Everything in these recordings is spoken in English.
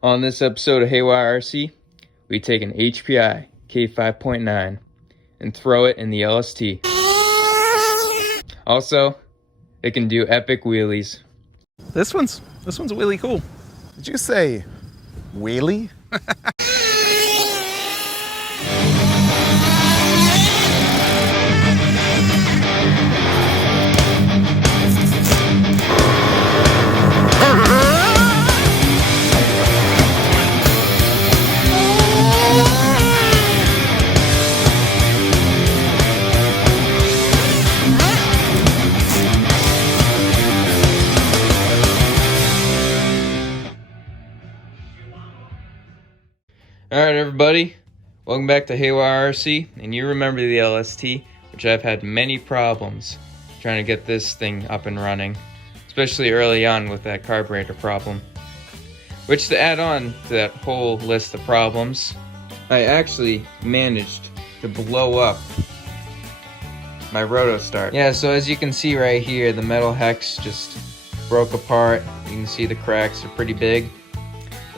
On this episode of Haywire RC, we take an HPI K5.9 and throw it in the LST. Also, it can do epic wheelies. This one's really cool. Did you say wheelie? Alright everybody, welcome back to Haywire RC, and you remember the LST, which I've had many problems trying to get this thing up and running, especially early on with that carburetor problem. Which, to add on to that whole list of problems, I actually managed to blow up my roto start. Yeah, so as you can see right here, the metal hex just broke apart. You can see the cracks are pretty big,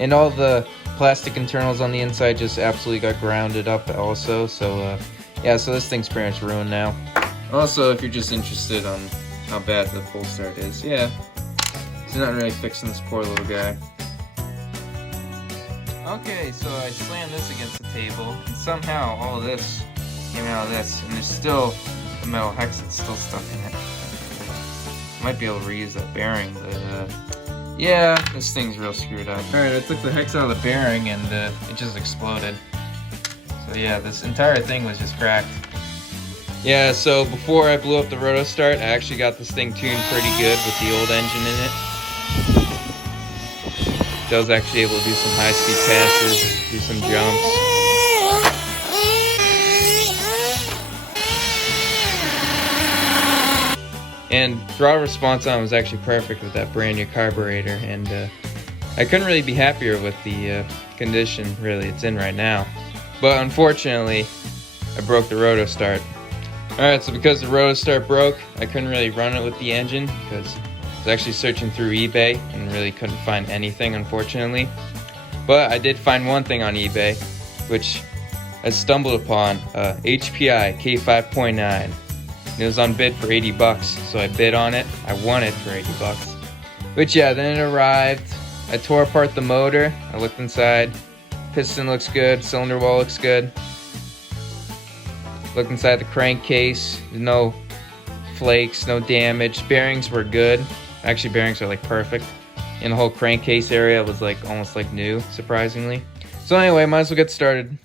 and all the plastic internals on the inside just absolutely got grounded up also. So yeah, so this thing's pretty much ruined now. Also, if you're just interested on how bad the full start is, yeah, he's not really fixing this poor little guy. Okay, so I slammed this against the table, and somehow all of this came out of this, and there's still a metal hex that's still stuck in it. Might be able to reuse that bearing, but yeah, this thing's real screwed up. Alright, I took the hex out of the bearing and it just exploded. So yeah, this entire thing was just cracked. Yeah, so before I blew up the roto start, I actually got this thing tuned pretty good with the old engine in it. So I was actually able to do some high-speed passes, do some jumps. And throttle response on was actually perfect with that brand new carburetor, and I couldn't really be happier with the condition really it's in right now. But unfortunately, I broke the roto start. Alright, so because the roto start broke, I couldn't really run it with the engine because I was actually searching through eBay and really couldn't find anything, unfortunately. But I did find one thing on eBay, which I stumbled upon, HPI K5.9. It was on bid for 80 bucks, so I bid on it. I won it for 80 bucks. But yeah, then it arrived. I tore apart the motor. I looked inside. Piston looks good. Cylinder wall looks good. Looked inside the crankcase. No flakes, no damage. Bearings were good. Actually, bearings are like perfect. And the whole crankcase area was like almost like new, surprisingly. So anyway, might as well get started.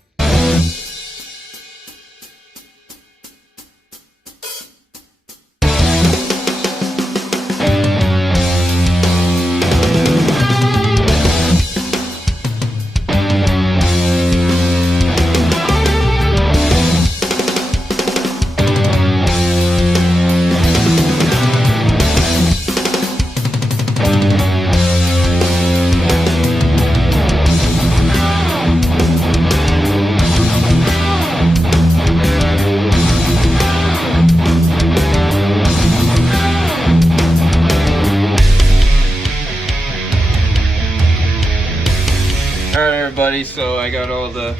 Alright everybody, so I got all the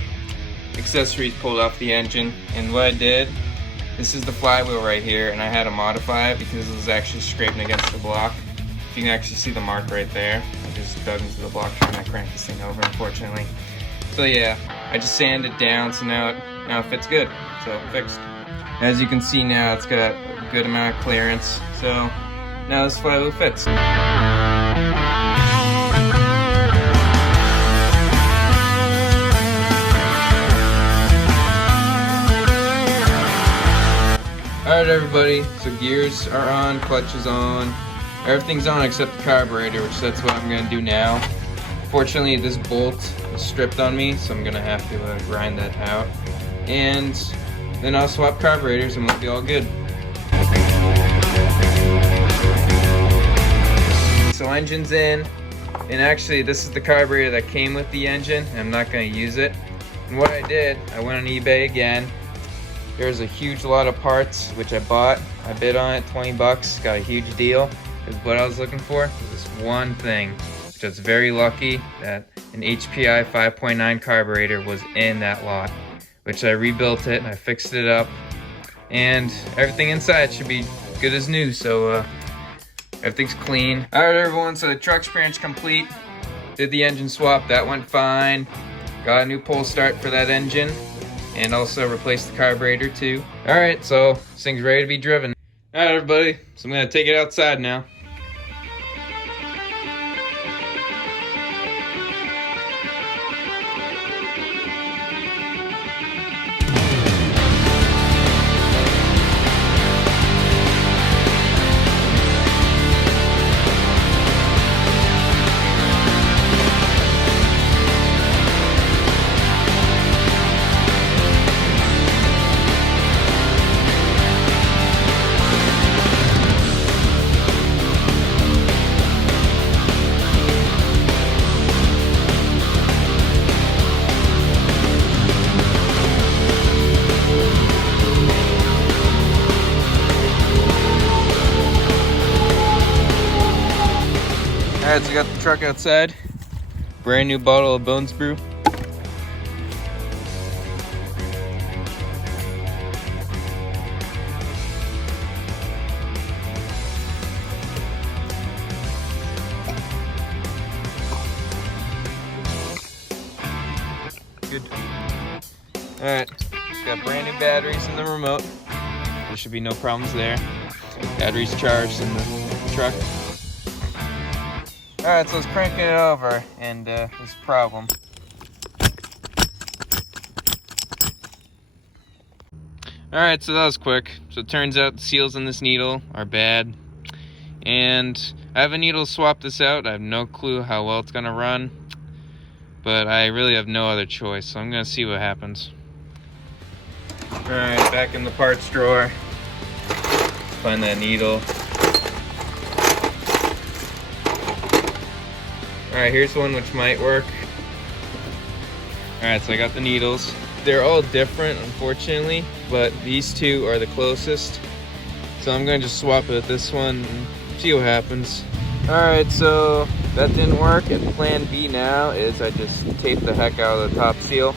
accessories pulled off the engine, and what I did, this is the flywheel right here, and I had to modify it because it was actually scraping against the block. You can actually see the mark right there. I just dug into the block trying to crank this thing over, unfortunately. So yeah, I just sanded it down, so now it fits good. So fixed. As you can see now, it's got a good amount of clearance, so now this flywheel fits. Alright everybody, so gears are on, clutch is on, everything's on except the carburetor, which that's what I'm going to do now. Fortunately, this bolt is stripped on me, so I'm going to have to grind that out. And then I'll swap carburetors and we'll be all good. So engine's in, and actually this is the carburetor that came with the engine, and I'm not going to use it. And what I did, I went on eBay again. There's a huge lot of parts, which I bought. I bid on it, 20 bucks, got a huge deal. Because what I was looking for was this one thing. which I was very lucky that an HPI 5.9 carburetor was in that lot, which I rebuilt it and I fixed it up, and everything inside should be good as new, so everything's clean. All right, everyone, so the truck's pretty much complete. Did the engine swap, that went fine. Got a new pull start for that engine, and also replaced the carburetor too. All right, so this thing's ready to be driven. All right, everybody, so I'm gonna take it outside now. Alright, so we got the truck outside. Brand new bottle of Bones Brew. Good. Alright, got brand new batteries in the remote. There should be no problems there. Batteries charged in the truck. Alright, so let's crank it over, and there's a problem. Alright, so that was quick. So it turns out the seals in this needle are bad. And I have a needle to swap this out. I have no clue how well it's going to run. But I really have no other choice, so I'm going to see what happens. Alright, back in the parts drawer. Find that needle. Alright, here's one which might work. Alright, so I got the needles. They're all different, unfortunately, but these two are the closest. So I'm going to just swap it with this one and see what happens. Alright, so that didn't work, and plan B now is I just tape the heck out of the top seal.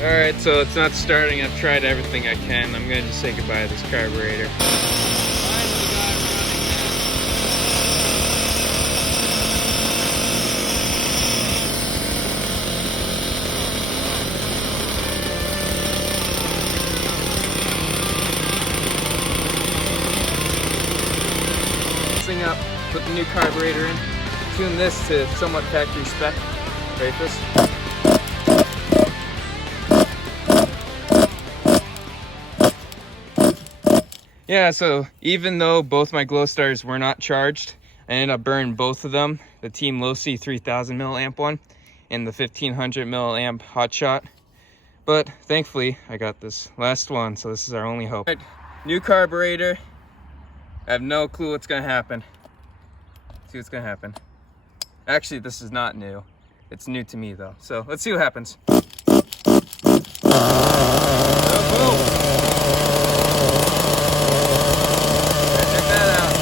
Alright, so it's not starting. I've tried everything I can. I'm going to just say goodbye to this carburetor. Up, put the new carburetor in, tune this to somewhat factory spec. Ready for this? Yeah, so even though both my glow stars were not charged, I ended up burning both of them, the Team Losi 3000 milliamp one and the 1500 milliamp hotshot. But thankfully I got this last one, so this is our only hope. Right, new carburetor. I have no clue what's gonna happen. See what's gonna happen. Actually, this is not new. It's new to me though. So let's see what happens. Check that out.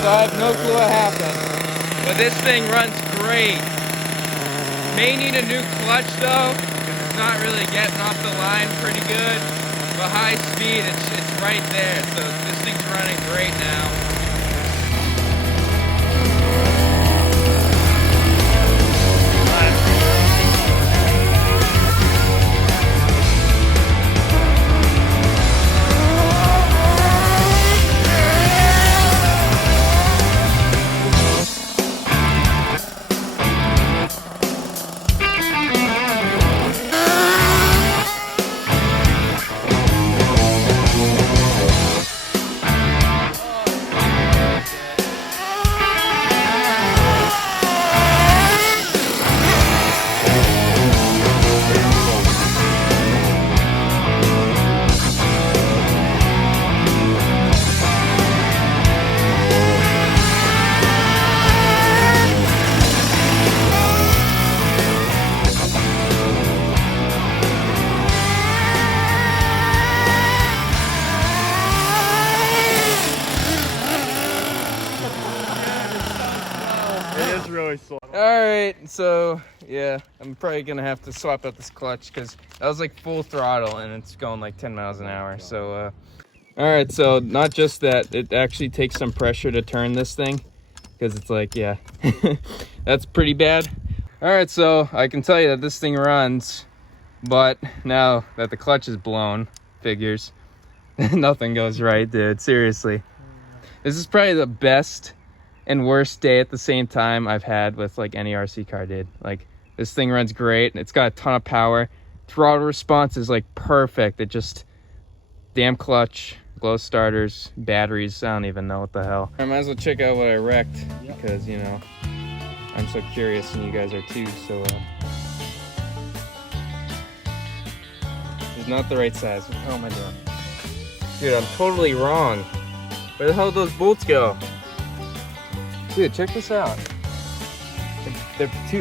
So I have no clue what happened, but this thing runs great. May need a new clutch though, because it's not really getting off the line pretty good. But high speed, it's right there, so this thing's running great now. Alright, so yeah, I'm probably gonna have to swap out this clutch because that was like full throttle and it's going like 10 miles an hour. So alright, so not just that, it actually takes some pressure to turn this thing because it's like, yeah, that's pretty bad. Alright, so I can tell you that this thing runs, but now that the clutch is blown, figures, nothing goes right, dude, seriously. This is probably the best and worst day at the same time I've had with like any RC car, dude. Like, this thing runs great and it's got a ton of power. Throttle response is like perfect. It just, damn clutch, glow starters, batteries, I don't even know what the hell. I might as well check out what I wrecked because, you know, I'm so curious and you guys are too, so it's not the right size. What the hell am I doing? Dude, I'm totally wrong. Where the hell did those bolts go? Dude, check this out.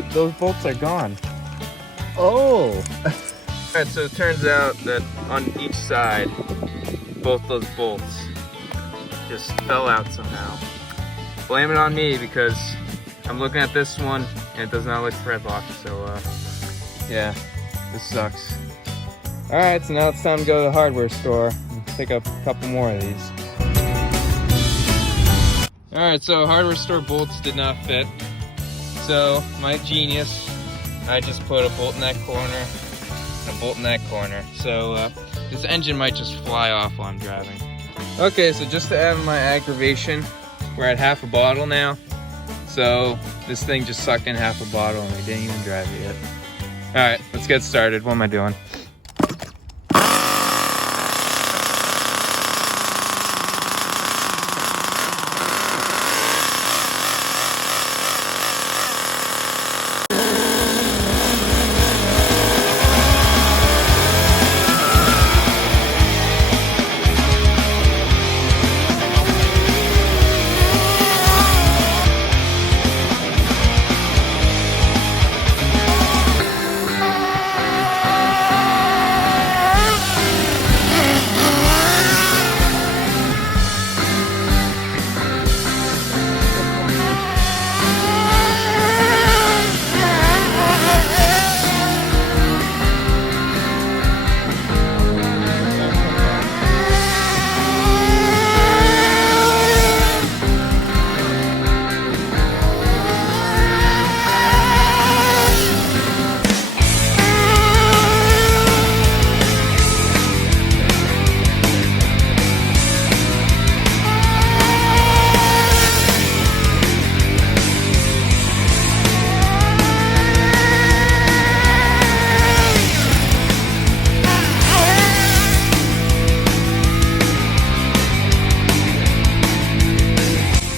Those bolts are gone. Oh! Alright, so it turns out that on each side, both those bolts just fell out somehow. Blame it on me because I'm looking at this one and it does not look thread locked, so yeah, this sucks. Alright, so now it's time to go to the hardware store and pick up a couple more of these. Alright, so hardware store bolts did not fit. So, my genius, I just put a bolt in that corner and a bolt in that corner. So, this engine might just fly off while I'm driving. Okay, so just to add my aggravation, we're at half a bottle now. So, this thing just sucked in half a bottle and we didn't even drive it yet. Alright, let's get started. What am I doing?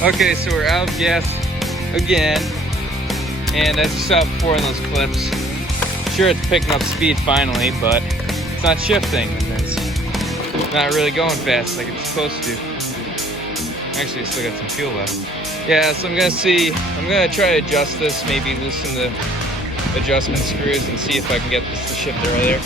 Okay, so we're out of gas again, and as you saw before in those clips, sure it's picking up speed finally, but it's not shifting, and it's not really going fast like it's supposed to. Actually, it's still got some fuel left. Yeah, so I'm gonna try to adjust this, maybe loosen the adjustment screws and see if I can get this to shift earlier.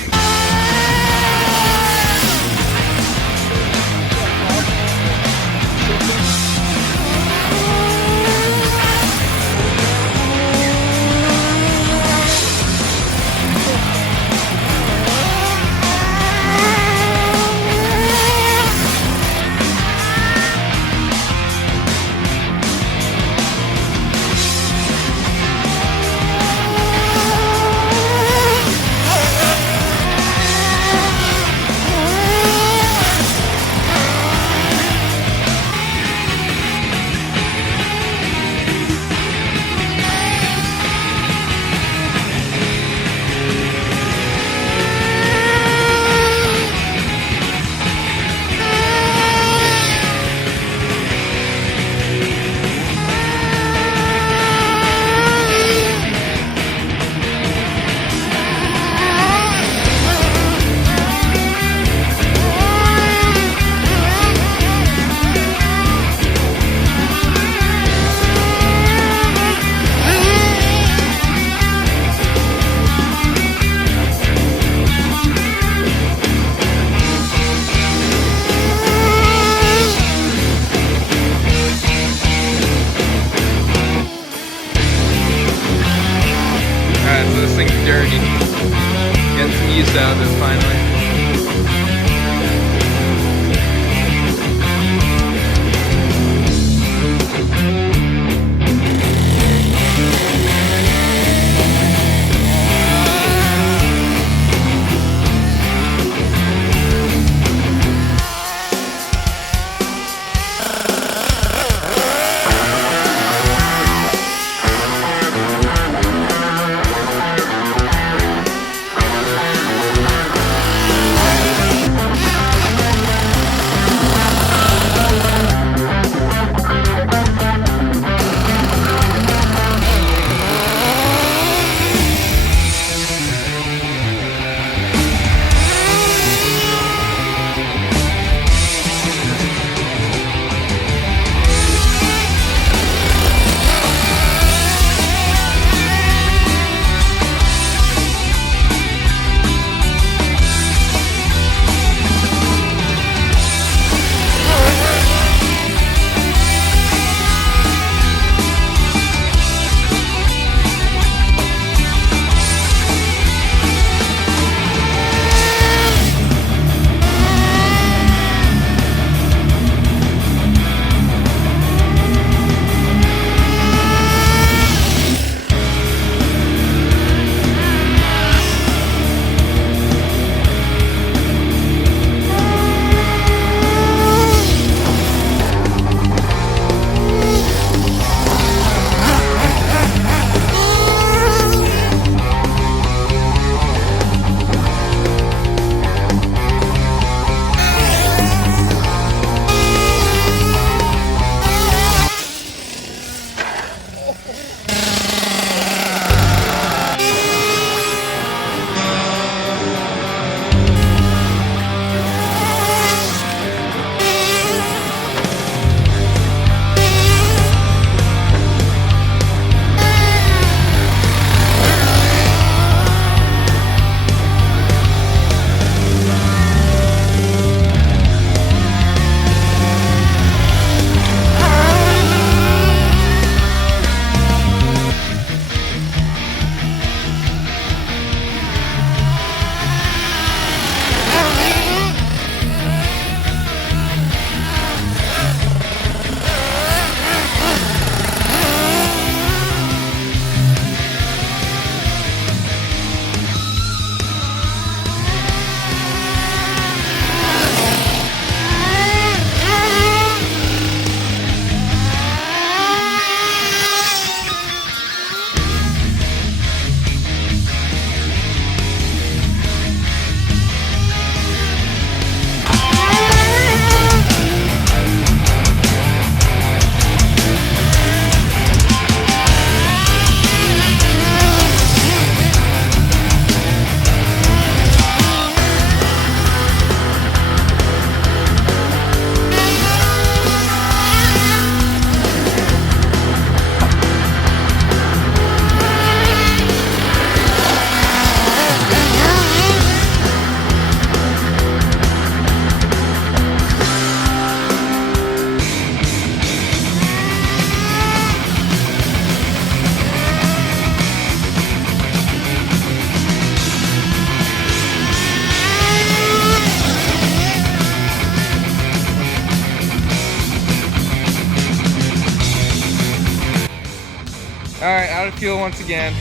Alright, out of fuel once again.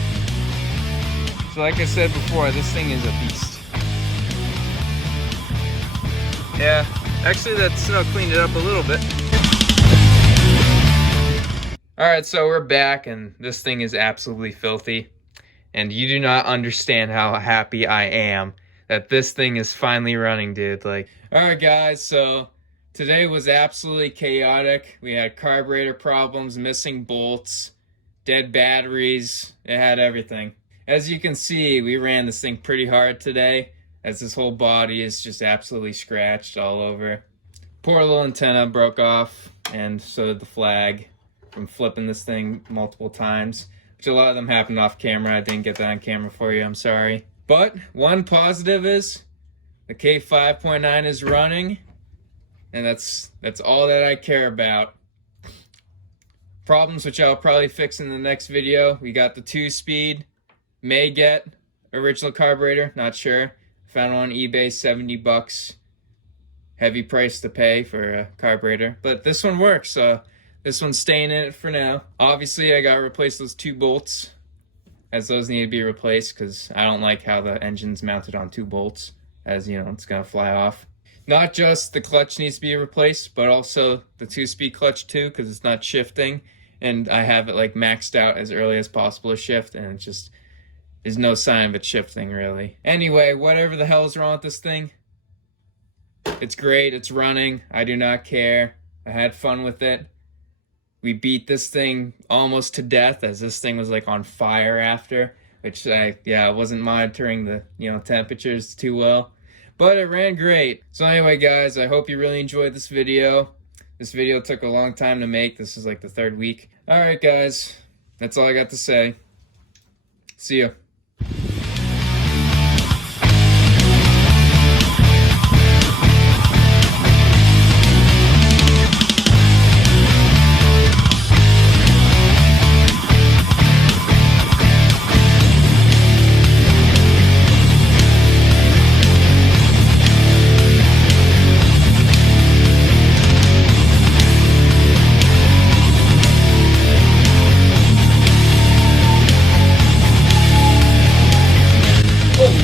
So like I said before, this thing is a beast. Yeah, actually that snow cleaned it up a little bit. Alright, so we're back and this thing is absolutely filthy. And you do not understand how happy I am that this thing is finally running, dude. Like, alright guys, so today was absolutely chaotic. We had carburetor problems, missing bolts, dead batteries. It had everything. As you can see, we ran this thing pretty hard today, as this whole body is just absolutely scratched all over. Poor little antenna broke off, and so did the flag from flipping this thing multiple times, which a lot of them happened off camera. I didn't get that on camera for you, I'm sorry. But one positive is the K5.9 is running, and that's all that I care about. Problems which I'll probably fix in the next video. We got the 2-speed. May get original carburetor, not sure. Found one on eBay, 70 bucks. Heavy price to pay for a carburetor. But this one works, so this one's staying in it for now. Obviously, I gotta replace those 2 bolts, as those need to be replaced, because I don't like how the engine's mounted on 2 bolts, as you know, it's gonna fly off. Not just the clutch needs to be replaced, but also the 2-speed clutch too, because it's not shifting. And I have it like maxed out as early as possible to shift, and it just is no sign of it shifting really. Anyway, whatever the hell is wrong with this thing, it's great, it's running, I do not care. I had fun with it. We beat this thing almost to death, as this thing was like on fire after, which I wasn't monitoring the temperatures too well, but it ran great. So anyway guys, I hope you really enjoyed this video. This video took a long time to make. This is like the 3rd week. Alright guys, that's all I got to say. See ya.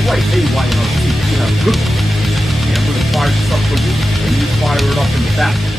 Right, HPI, you have good. I'm going to fire this up for you, and you fire it up in the back.